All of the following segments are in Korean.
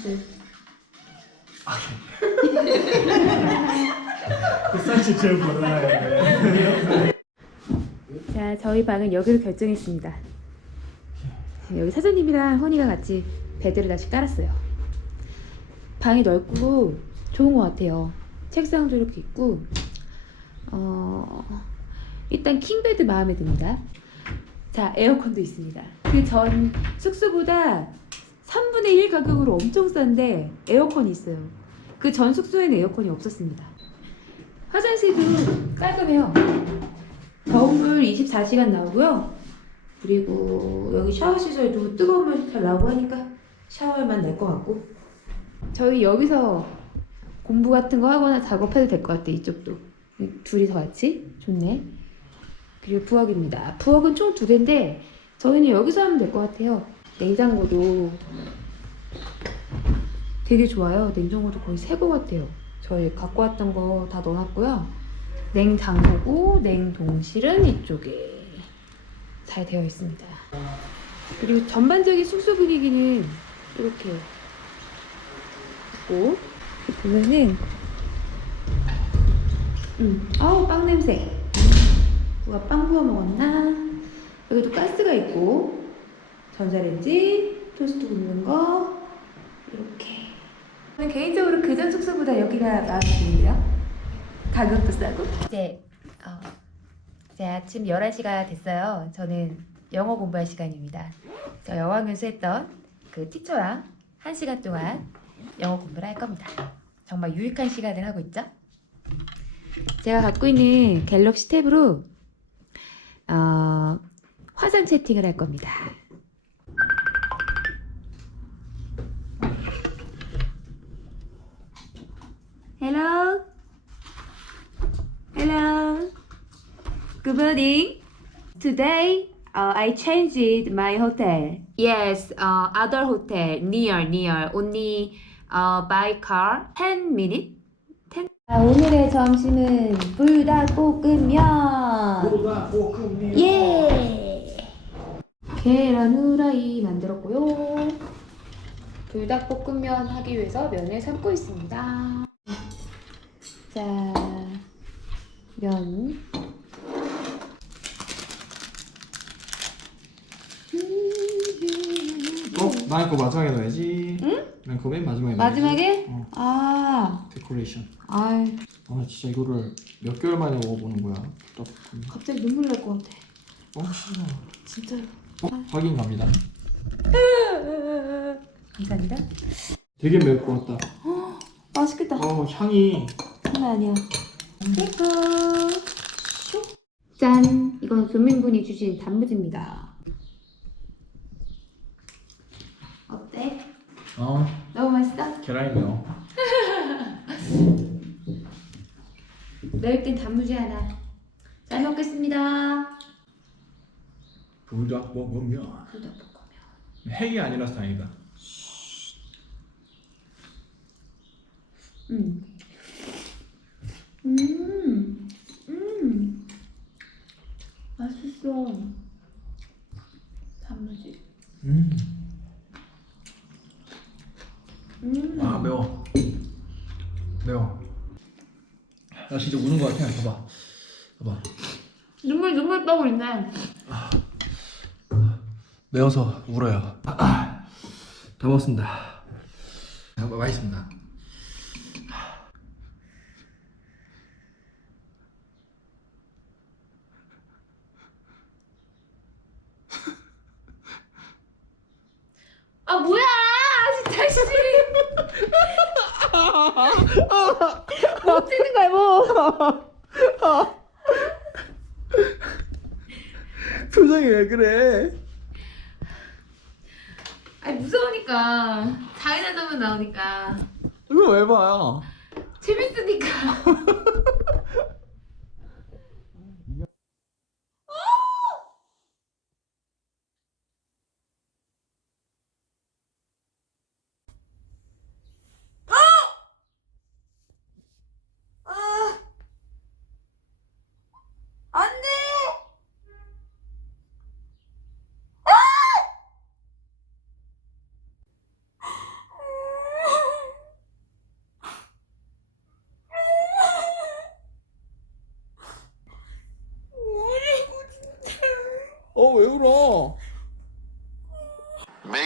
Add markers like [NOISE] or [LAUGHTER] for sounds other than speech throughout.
사실. [LAUGHS] 그 사실 제일 몰라요. 자, 저희 방은 여기로 결정했습니다. 여기 사장님이랑 허니가 같이 베드를 다시 깔았어요. 방이 넓고 좋은 것 같아요. 책상도 이렇게 있고, 어, 일단 킹베드 마음에 듭니다. 자, 에어컨도 있습니다. 그 전 숙소보다 3분의 1 가격으로 엄청 싼데 에어컨이 있어요. 그 전 숙소에는 에어컨이 없었습니다. 화장실도 깔끔해요. 겨울 24시간 나오고요. 그리고 여기 샤워 시설도 뜨거운 물이 잘 나오고 하니까 샤워만 날것 같고. 저희 여기서 공부 같은 거 하거나 작업해도 될 것 같아 이쪽도. 둘이 서 같이 좋네. 그리고 부엌입니다. 부엌은 총 두 개인데 저희는 여기서 하면 될 것 같아요. 냉장고도 되게 좋아요. 냉장고도 거의 새 거 같아요. 저희 갖고 왔던 거 다 넣어놨고요. 냉장고고 냉동실은 이쪽에 잘 되어 있습니다. 그리고 전반적인 숙소 분위기는 이렇게 있고 보면은 음, 아우 빵 냄새. 누가 빵 구워 먹었나? 여기도 가스가 있고 전자레인지, 토스트 굽는 거 이렇게. 저는 개인적으로 그전 숙소보다 여기가 마음에 드는데요. 가격도 싸고. 이제 어, 이제 아침 11시가 됐어요. 저는 영어 공부할 시간입니다. 저 여왕에서 했던 그 티처랑 1시간 동안 영어 공부를 할 겁니다. 정말 유익한 시간을 하고 있죠? 제가 갖고 있는 갤럭시 탭으로 어, 화상 채팅을 할 겁니다. Hello. Hello. Good morning. Today, uh, I changed my hotel. Yes, uh, other hotel near near only uh, by car 10 minute. 10. 아, 오늘의 점심은 불닭볶음면. 예. 계란 후라이 만들었고요. 불닭볶음면 하기 위해서 면을 삶고 있습니다. 자, 면. 어? 나 이거 마지막에 넣어야지. 응? 난 그거 맨 마지막에 넣어야지. 마지막에? 어, 아, 데코레이션. 아이, 아 진짜 이거를 몇 개월 만에 먹어보는 거야. 불닭볶음면. 갑자기 눈물 날 것 같아. 어 싫어. 진짜로. 어? 확인 갑니다. 감사합니다. 되게 매울 것 같다. 맛있겠다. 어 향이. 장난 아니야. 슉. 짠! 이건 교민분이 주신 단무지입니다. 어때? 어 너무 맛있어? 계란이 매워. 매울 땐 단무지 하나. 잘 먹겠습니다. 불닭볶음면. 불닭볶음면. 핵이 아니라서 다행이다. 음. 음. 음. 맛있어. 단무지. 음. 음. 아 매워. 매워. 나 진짜 우는 것 같아. 봐봐. 봐봐. 눈물 눈물 떠고 있네. 매워서 울어요. 다 먹었습니다. 아, 맛있습니다. 아 뭐야 진짜 씨. 못 찍는 거야 뭐. 표정이 왜 그래? 아니 무서우니까 장인어른만 나오니까 이거 왜 봐요? 재밌으니까. [LAUGHS]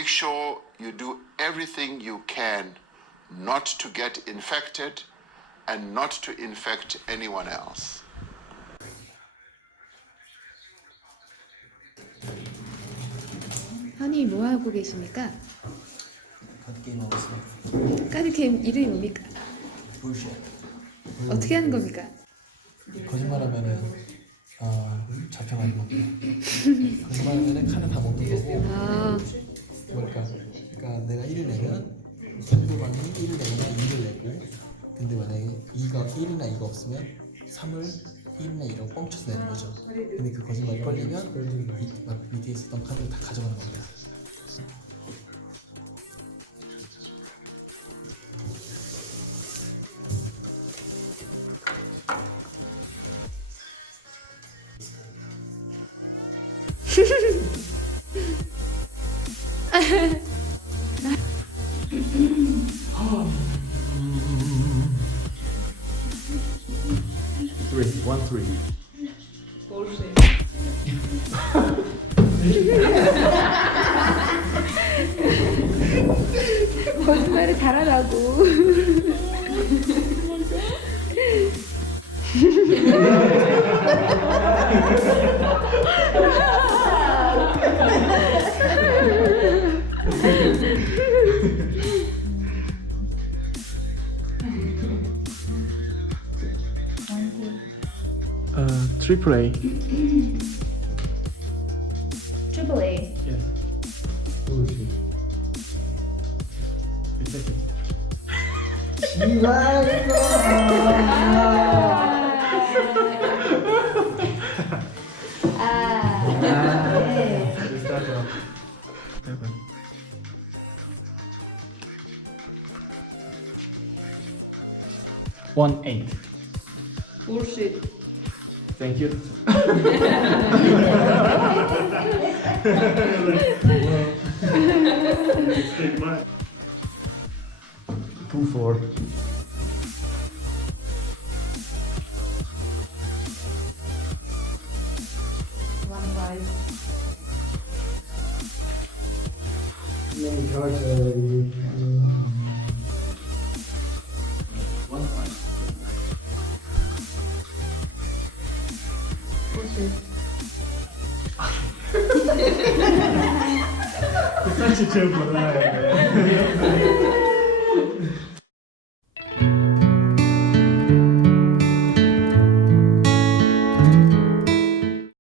Make sure you do everything you can not to get infected and not to infect anyone else. 현이 뭐 하고 계십니까? 갓게임 하고 있어. 카드 게임 이름이 뭡니까? 불쇼. 어떻게 하는 겁니까? 거짓말하면은 아 잡혀가는 겁니다. 거짓말하면은 카드 다 먹는 거고 아, 뭐랄까 그러니까 내가 1을 내면 상대방이 1을 내거나 2를 내고 근데 만약에 2가 1이나 2가 없으면 3을 1이나 2라고 뻥쳐서 내는 거죠. 근데 그 거짓말이 걸리면 이, 막 밑에 있었던 카드를 다 가져가는 겁니다. [LAUGHS] Three, one, three. 거짓말을 잘하라고. Triple A. 트리플 A. Yes. Bullshit. Exactly. 아, 네. Seven. One eight. bullshit. Thank you. Two four. One five. One 사실 제일 몰라요.